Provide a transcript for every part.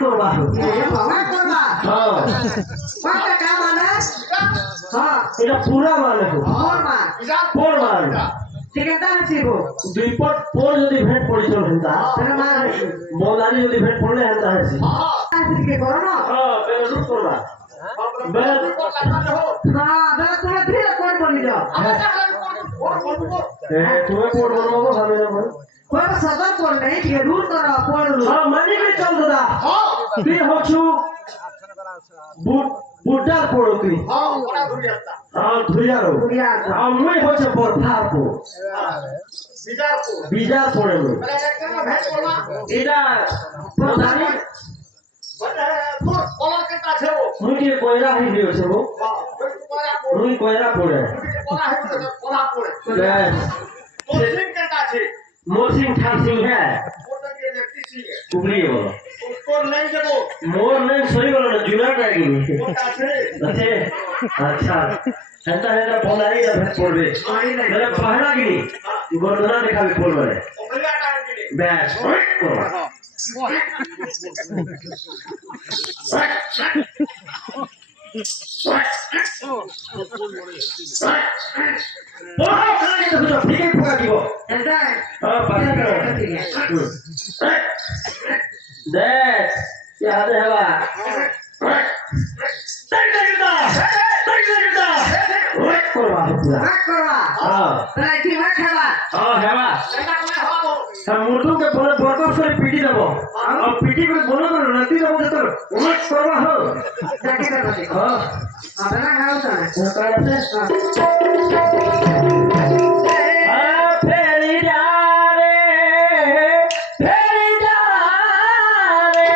করবা ভগবান করবা হ্যাঁ কোনটা কা মানে হ্যাঁ এটা পুরা মানে করবা পোর মানে ঠিকাটা আছিব দুই পট পোর যদি ভেট পড়িছিল হেনতা তাহলে মার আছে বলারি যদি ভেট পড়লে হেনতা আছে আজকে করো না হ্যাঁ বেলে রুট করবা বেলে হ্যাঁ দাদা তুমি ধীরে কোন বলি যাও তুমি পোর বলবো ভাবে না বল কোন সদা কোন নাই যে রুল করো কোন রুল হ্যাঁ মানি কে চল দাদা তুই হচ্ছু বুটার পোড় তুই হ্যাঁ ধুরিয়ারো আমি হচ্ছে বরফার পোড় বিজার পোড়ে মুই এটা প্রধানী মুই কি কয়রা হই দিয়েছে গো মুই কয়রা পোড়ে मोरसिंह ठार सिंह है कुबली बोलो मोर नहीं सही बोलो ना जुना का की अच्छे अच्छा ऐसा है ना बोलारी का भेद पड़े मेरे पहला की गोरदना देखा भी पड़ रहे बैस बहुत खाने तो कुछ ठीक है पूरा की वो ऐसा है हाँ पास करो देख क्या है हवा करवा पूरा करवा हाँ তাহলে কি ভাত খাবা हाँ हवा हम मुर्दों के बोले बोलकर से पीटी दबो और पीटी में बोलो तो नती दबो तो उमट करवा हो যাকে দেবো हाँ আমরা খাও তো फेरी जा रे फेरी जा रे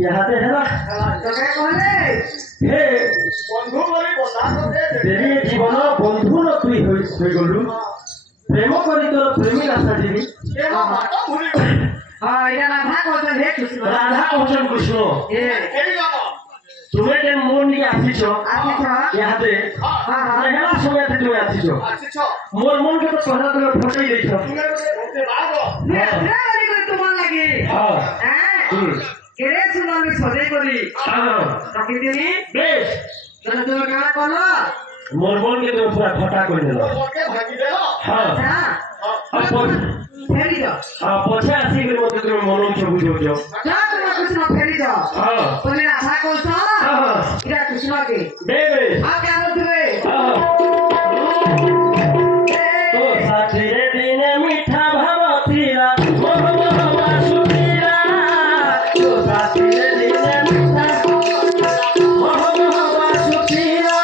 यहाँ पे है ना তোকে বলে हे तेरी जीवन बंधु न तुई होई गलु प्रेम करी तोर प्रेमी रास्ता जीवी হ্যাঁ এটা না ভাগ করতে হে খুশি राधा कृष्ण कृष्ण এ तुम्हें जे मोर निके आसीछ आसीछ यहाँ पे हां हां हेला समय पे तुम्हें आसीछ मोर मन के तो पहला तुम्हें फोटो ही देखो রে রে কই তোমার লাগি हां হ্যাঁ কেরে শুনো আমি সদে করি हां রাখি দিনি बेश তাহলে তুমি কারা করলো मोर मन के तो पूरा फटा कर देलो हां হ্যাঁ ফেরি দাও पछे आसी के मत तुम मन के बुझो जो যা তোমার কৃষ্ণ ফেরি দাও हां তুমি আশা করছো हां এটা কৃষ্ণকে बेबे আর কেন দিবে हां तो साथी रे दिन मीठा भवतीरा मोह मोह वासुतीरा तो साथी रे दिन मीठा मोह मोह वासुतीरा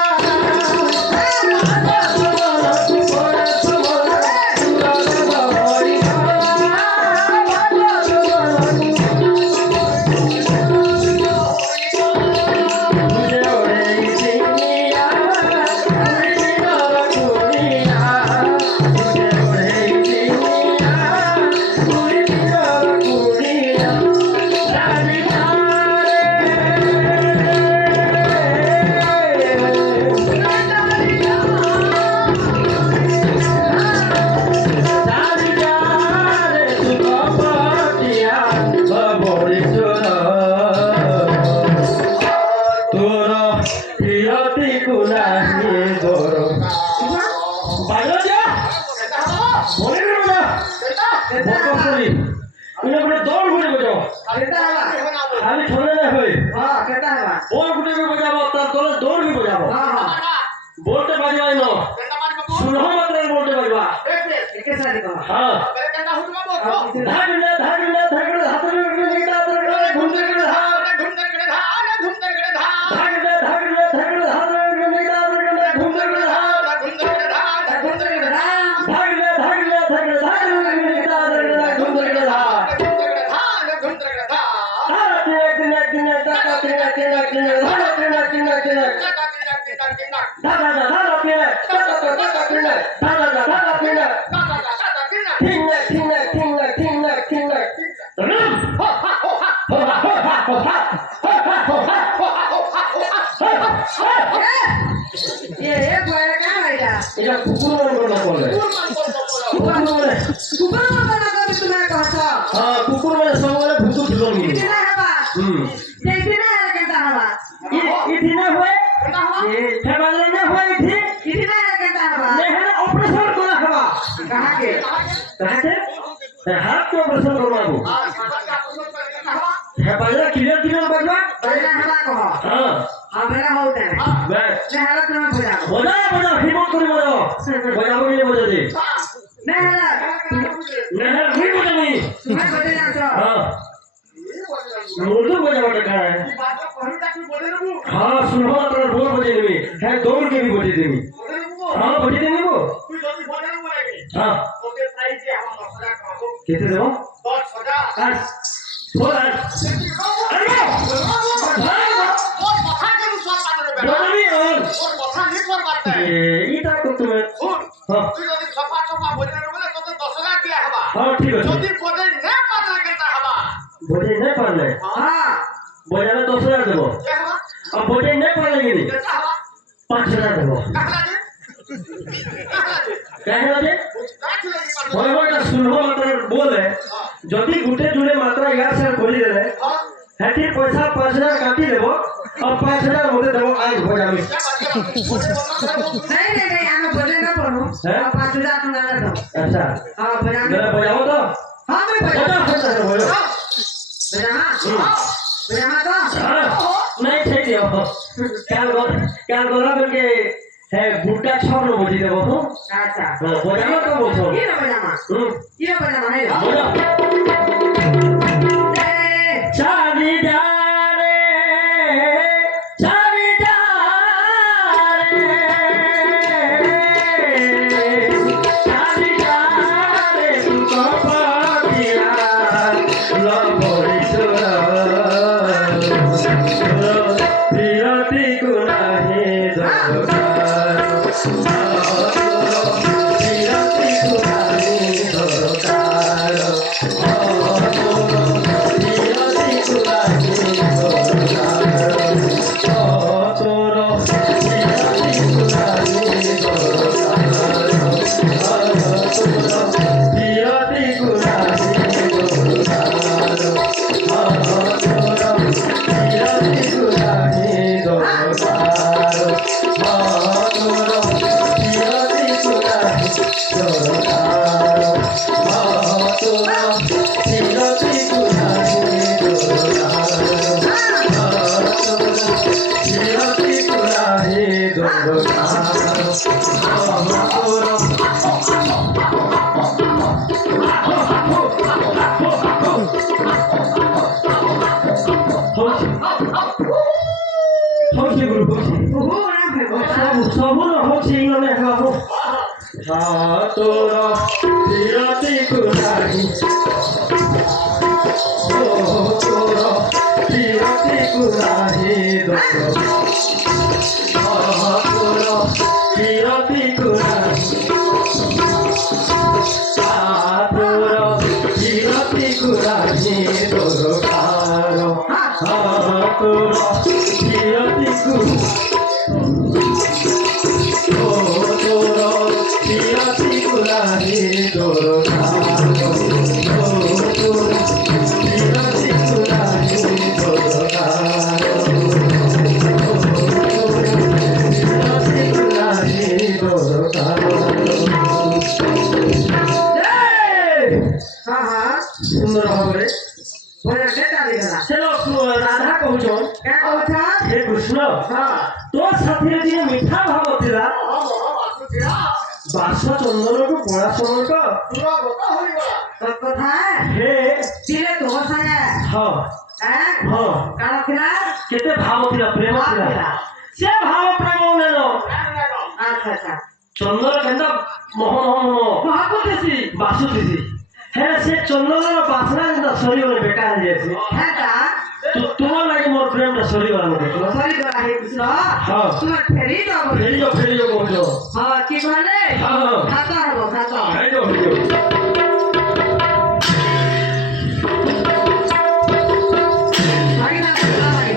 खाली छोड़े ना होई हां केटा है बोल गुटे भी बजाबो तार तोले दौड़ भी बजाबो हां हां बोलते बजवाई नो सुनो मात्र बोलते बजवा एके साइड को हाँ अरे कहता हूँ तुम बोलो धागड़े धागड़े धागड़े हाथ में निकला धागड़े घूमते गड़े धा घूमकर गड़े धा घूमकर गड़े धा धागड़े धागड़े धागड़े हाथ में निकला धागड़े घूमते गड़े धा घूमकर गड़े धा घूमकर गड़े धा धागड़े धागड़े धागड़े धागड़े निकला धागड़े घूमते गड़े धा घूमकर गड़े धा धारा तिनक तिनक तिनक धारा तिनक तिनक तिनक धारा तिनक तिनक तिनक धारा धारा तिनक धारा तिनक धारा धारा तिनक तिनक तिनक तिनक तिनक तिनक ये बोला क्या भाईया এটা কুকুর বলনা বলে কুকুর বলে कुकर में बना कर तुम्हारे कहता হ্যাঁ কুকুর বলে সবরে ভুকুর ঢুকনি कितना है बा कितना है कहता है बा ইথি না হয় कहता हुआ এ ঠেবালে না হয় ইথি कितना है कहता है बा ने है ऑपरेशन करा हवा कहां के কাছে হাত को ऑपरेशन करवाबो ঠেবালে ক্লিয়ার ক্লিয়ার বাজবা पहला हवा कहो हां हमारा होता है मैं मैं हालत में बुझा বজা বজা হিমত করে বজা বজাবো নিয়ে বজা দে मैं हालत না না কি বজা নি मैं बजे ना तो हां मुर्दू बजावट का है हाँ सुनो अपना बोल बजे नहीं है दौड़ के भी बजे देनी हाँ बजे देनी वो हाँ कितने देवो आज बोल आज अरे बोलनी और ये इटा को तुम्हें हाँ हाँ ठीक है बजे नहीं पाले हां बजे में 10,000 देवो अब बजे नहीं पाले गिनी 5,000 देवो कहने लगे बोले बोले सुनो अपना बोले जदि गुटे जुड़े मात्रा 11,000 खोली दे हेटी पैसा 5,000 काटी देबो और 5,000 मोटे देबो आज हो जाबे नहीं हमें बजे ना पड़ो हैं? 5,000 तुम ना दो अच्छा हां बजा जरा बजाओ तो हां मैं बजा बजा बजा बोलो बजा बजा तो नहीं ठीक है क्या बोला बोलके है बुड्ढा छोड़ बजी देबो तो अच्छा बजाओ तो बोलो ये ना बजा है बोलो ए चाली जारे चाली जारे चाली जारे तुमको पातिया लबोरी सुरा प्रियति को नहीं दरकार प्रियति को नहीं दरकार सुंदर भावरे राधा कहूँ हे कृष्ण तो साथी मिठा भाव थिला বাস চন্দনকু পড়া সময় পুরা কথা হই গলা তোর কথা হে দিলে তোর সাথে ହଁ হ্যাঁ ହଁ কার ଥିଲା କେତେ ଭାବ ଥିଲା ପ୍ରେମ ଥିଲା ସେ ଭାବ ପ୍ରେମ ନେଲ আচ্ছা আচ্ছা ଚନ୍ଦନ କେନ୍ତା ମହ ମହ ମହ ভাবতেছি ବାସୁଥିସି ହେଲେ ସେ ଚନ୍ଦନର ବାସ୍ନା ଯେନ୍ତା ସରିଗଲେ ବେକାର ହେଇଯାଇଛି হ্যাঁ তা ତୁମର ଲାଗି ମୋର ପ୍ରେମଟା ସରିଗଲା ମତେ সরি করা হইছিল হ্যাঁ। তুমি ফেরি যাবো ଫେରିଯାଉ କହୁଛ হ্যাঁ কি বলে ହଁ খাতা হবো খাতা ଫେରିଯାଉ ভাই না ভাই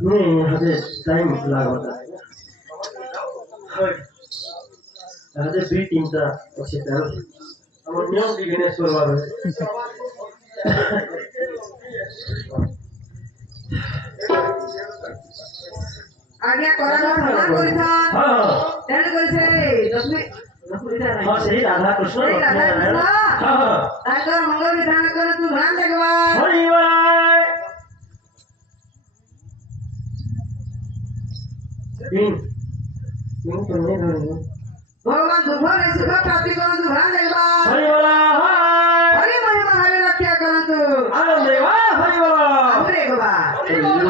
नहीं हजे टाइम लागता हजे दुई तीनटा अच्छे टाइम আমার নিয়ম বিঘ্নেশ করবার আগে করা সমান করিছ হ্যাঁ তেন কইছে দশমি হ্যাঁ সেই রাধা কৃষ্ণ সেই রাধা কৃষ্ণ। হ্যাঁ তাই তোর মঙ্গল বিধান করে তুই ধ্যান দেখবা হরি বল তিন তিন তো নেই ধরে ভগবান দুঃখরে সুখ প্রাপ্তি করন্তু ধ্যান দেখবা হরি বল হরি মহিমা হরে রক্ষা করন্তু আনন্দ হরি বল আহুরে দেখবা হরি বল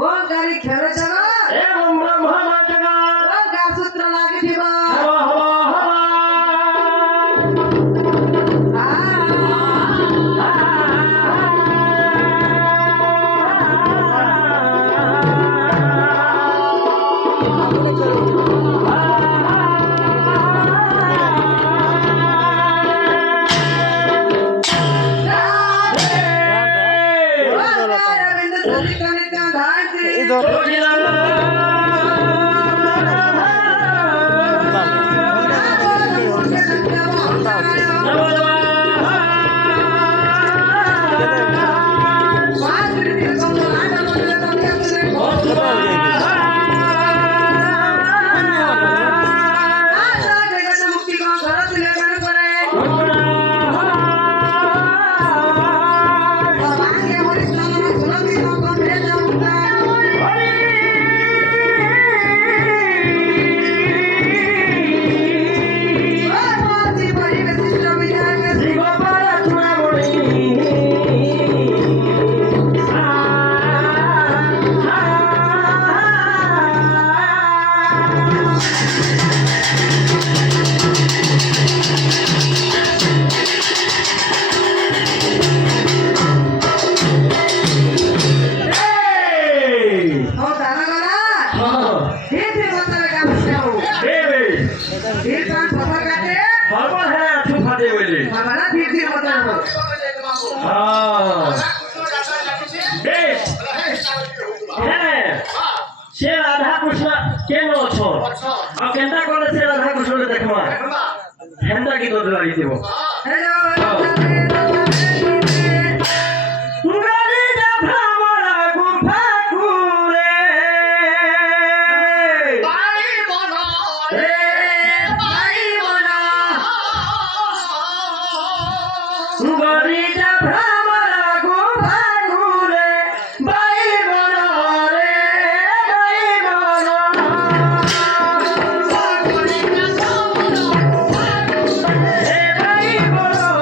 ও গাড়ি খেলে যাবা एवं ब्रह्म जगत ও গা সূত্র লাগিथिबा हवा हवा से राधा कृष्ण केन अछो आ केनता करे से राधा कृष्ण के देखमा हेंता की तो लागी देबो गाड़ी जा भ्रमरा गुफा कुरे बाई बनो रे बाई बनो गाड़ी जा भ्रमरा गुफा कुरे बाई बनो रे बाई बनो ए बाई बनो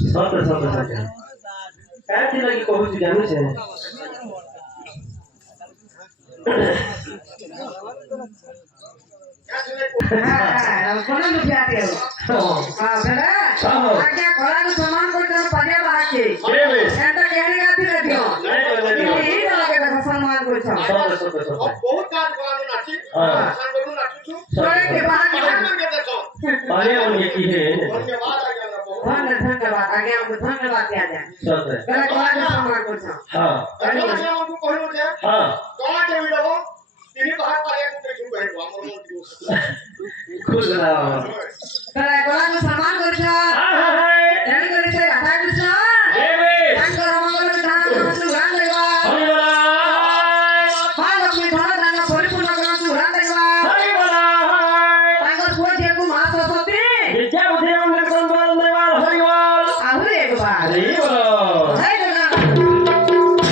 ସତ ସତ ସତ କାହିଁ ଥିଲା କି କହୁଛି ଜାଣୁଛେ कोण दुखिया ते हां बेटा आज्ञा कोला को सम्मान करता पाजे बाके एंटा केहनी गाती रहियो ई लगे देखो सम्मान करछ बहुत काज कोला नाची सम्मान करू नाचू सोरे के बाद पाले उनके की है धन्यवाद आज्ञा धन्यवाद आज्ञा हमको धन्यवाद दिया जाए सत बेटा कोला को सम्मान करछ हां आज्ञा हमको कहलो जे हां कोला के विडो तिनी बाहर पाले को देखू कहबो हमर मन दियो खुश रहो बेटा कोला को सम्मान करछ हां हां एने करे से राधा कृष्ण तांकर मंगल धाम सुरान देवा हरि बोला महालक्ष्मी धन दान परिपूर्ण करन सुरान देवा हरि बोला तांकर कोठे को मां सरस्वती विद्या बुद्धि अंग संबल देवा हरि बोल आहुर एक बार हरि बोल जय जगन्नाथ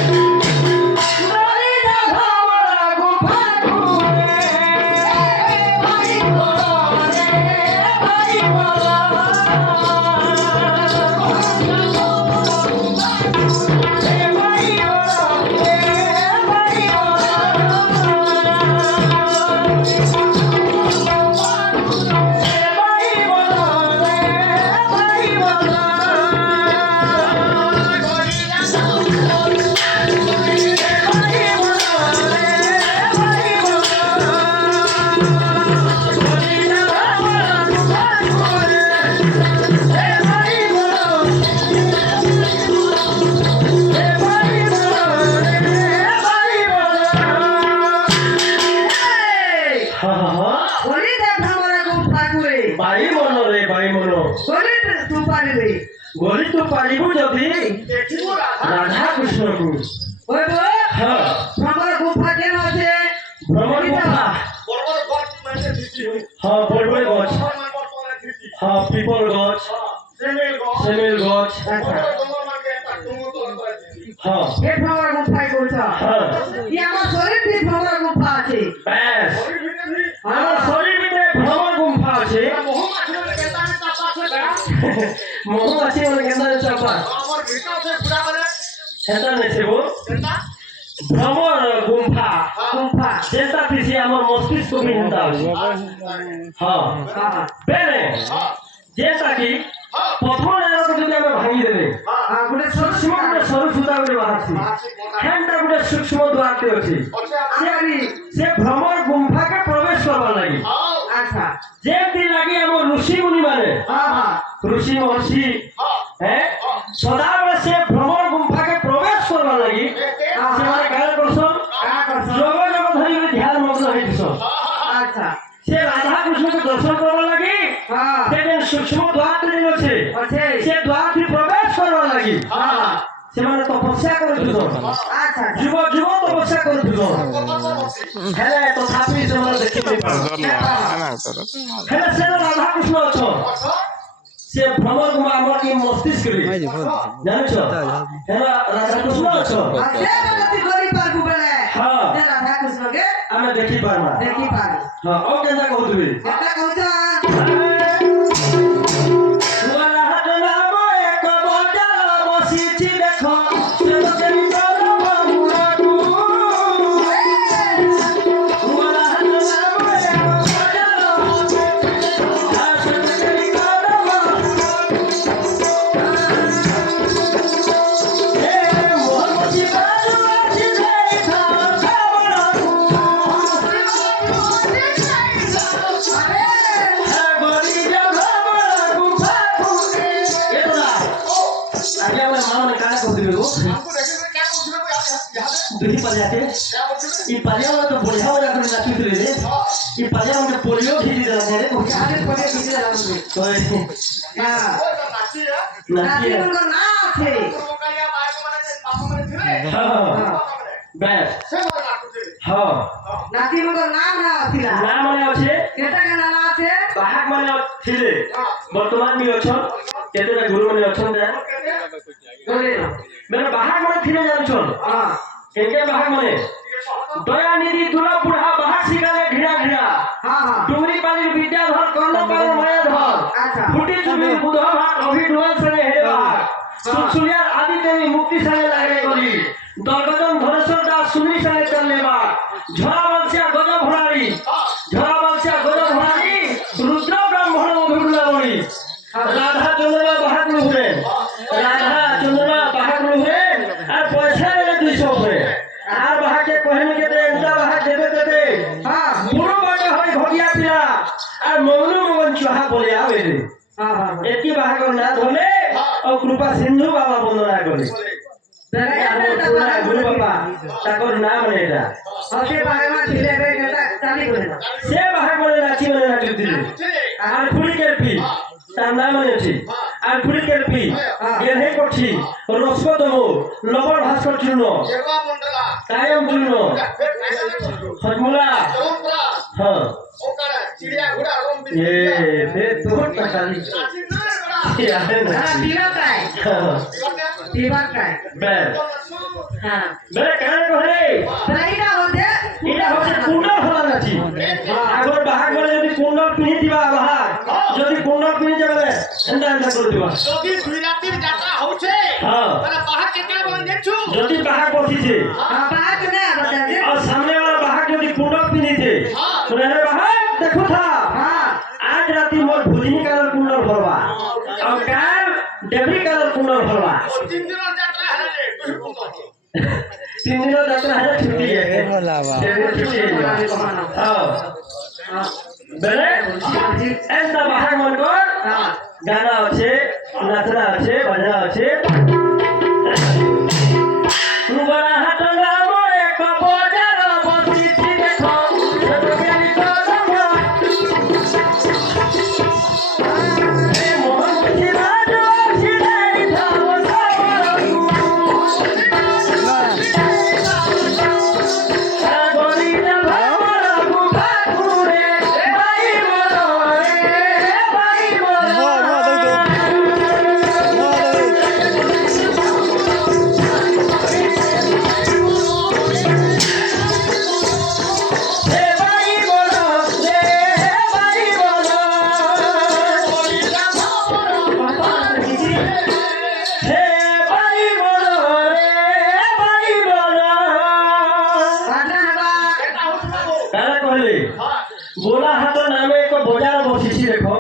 गोली तो पालिबू जदी देखिबो राधा कृष्ण को ओए बो हां भ्रमर गुफा के नाचे भ्रमर गुफा बड़बड़ गछ माने दिसी हां बड़बड़ गछ मान बड़बड़ दिसी हां पीपल गछ सेमेल गछ अच्छा गमर मांगे तुम तो दिसी हां ये भ्रमर गुफा कोछ हां ये हमर शरीर भी भ्रमर गुफा আছে बस और भी नहीं আমার শরীর ভিতরে ভ্রমর গুম্ফা আছে मोह माछले केता में तापा से মোহ আছে বলে কেন্দ্র চাপা हमर भीतर से पूरा करे সেটা নেছেবো केता ভ্রমর গুম্ফা गुफा যেটা দিছি আমার মস্তিষ্ক বিহীনতা আছে হ্যাঁ हां বেলে যেটা কি প্রথম এরকম যদি আমি ভাঙি দেবে हां गुडे সূক্ষ্ম করে সরু সুতা করে বাহাছি হ্যান্ডটা গুলো সূক্ষ্ম দ্বারতে আছে সে ভ্রমর গুম্ফাকে প্রবেশ করবার লাগি अच्छा যেমতি লাগি আমার ঋষি মুনি মানে हां हां ऋषि महर्षि हैं सदाବେଳେ से भ्रमर गुम्फा के प्रवेश करबा लागि से माने गाल करसन जोग जोग धरि ध्यान मग्न होई दिसो अच्छा से राधा कृष्ण के दर्शन करबा लागि हां से जे सूक्ष्म द्वार रे আছে अच्छे से द्वार से प्रवेश करबा लागि हां से माने तपस्या करे दिसो अच्छा जीव जीव तपस्या करे दिसो हेले तथापि से माने देखि हेले से राधा कृष्ण अछो से भ्रमर गुम्फा हमर की मस्तिष्क रे जानिछ हेला राधा कृष्ण अछो अच्छे गति गरी पार गुबले हां जे राधा कृष्ण के आमे देखि पारमा देखि पार हां ओ केना कहउतबे केता कहउछ सुवाला हात नाम एक बजार बसिछि देखो से केनि तोर बमुराकू सुवाला हात नाम एक बजार आसे केनि तोर ए मोर मछि बाजू अछि देखा सावराकू गोरी जब भ्रमर गुम्फा खुले ये तो ना आगे हमें मानो ने काहे कहउतबे गो हमको देखे क्या पूछने को याद दुही पर जाके क्या बोलते ई पालिया तो बढ़िया हो जाकर नाचुतले रे ई पालिया में पोलियो खींच देला रे तो आगे पड़े किसी तरह से तो हां वो तो नाची है नाती उनको ना थे तो कलिया बाय को माने बाप माने थे हां बस से वो नाचू थे हां नाती उनको नाम ना थिला नाम माने আছে केता के नाम আছে बाहक माने थिले वर्तमान में अछन केतेटा गुरु माने अछन दे बोले मैंने बाहक माने थिले जानछन हां केके बाहक माने दया निधि दुला बुढ़ा बाहक सिकाले ढिड़ा ढिड़ा हां हां डुंगरी पाली विद्याधर कर्ण पाल मायाधर अच्छा फुटी चुबी बुध भाट अभि डुअल सने हे बाहक सुसुलिया आदि तेरी मुक्ति संगे लागे गली दलगतम धनेश्वर दास सुनी संगे चलने बा झरा बंशिया गजब भरारी रुद्र ब्राह्मण मधुला बड़ी राधा चंद्रमा बाहाकुल हुए আর পয়সা মেলে 200 করে আর বাহাকে কহেন কে দে এন্টা বাহা দেতে হ্যাঁ পুরো বাটা হয় ঘটিয়া পিলা আর মৌনু মগন চুহা বলে আবে রে হ্যাঁ হ্যাঁ এটি বাহাগর না ধরে ও কৃপা সিন্ধু বাবা বন্দনা করে গুরু বাবা তাকর নাম রে এটা হতে বাহামা ছিলে বে এটা চালি করে না সে বাহা বলে নাচি বলে নাচি দিলে আর খুড়ি কেরপি তার নাম আছে আর খুড়ি কেরপি গেরহে করছি রসকদম লবণ ভাস্কর চূর্ণ এবা মন্ডলা কায়ম চূর্ণ হজমুলা চলপরা হ্যাঁ ওকারা চিড়িয়া ঘোড়া রম এ বে তোর টাকালি আসি না বড়া হ্যাঁ দিবা কাই বে হ্যাঁ বে কেন কহে প্রাইডা হতে এটা হচ্ছে কুণ্ডল হলা নাচি আগর বাহাগ বলে যদি কুণ্ডল পিনি দিবা বাহাগ যদি কুণ্ডল পিনি যাবে এন্ডা করে দিবা যদি দুই রাতের যাত্রা হচ্ছে হ্যাঁ তাহলে বাহার কেকড়া বলেন দেখছো যদি বাহাগ বসিছে বাহাগ না বাজাতে और सामने वाला बाहर যদি কুণ্ডল পিনিছে তোরে রে বাহাগ দেখো থা হ্যাঁ आज राती मोर भुजिनी कालर कुंडल भरवा और काल डेबरी कालर कुंडल भरवा তিন দিনের যাত্রা হলে तीन दिन यात्रा है छुट्टी है डेबरी छुट्टी है हां बेले ऐसा बाहर मन को गाना আছে নাচনা আছে বাজনা আছে বড় হাত নাম এক বজার বসিছি দেখো গেলি তো बोला हाथ नामे एक बजार बसिছি देखो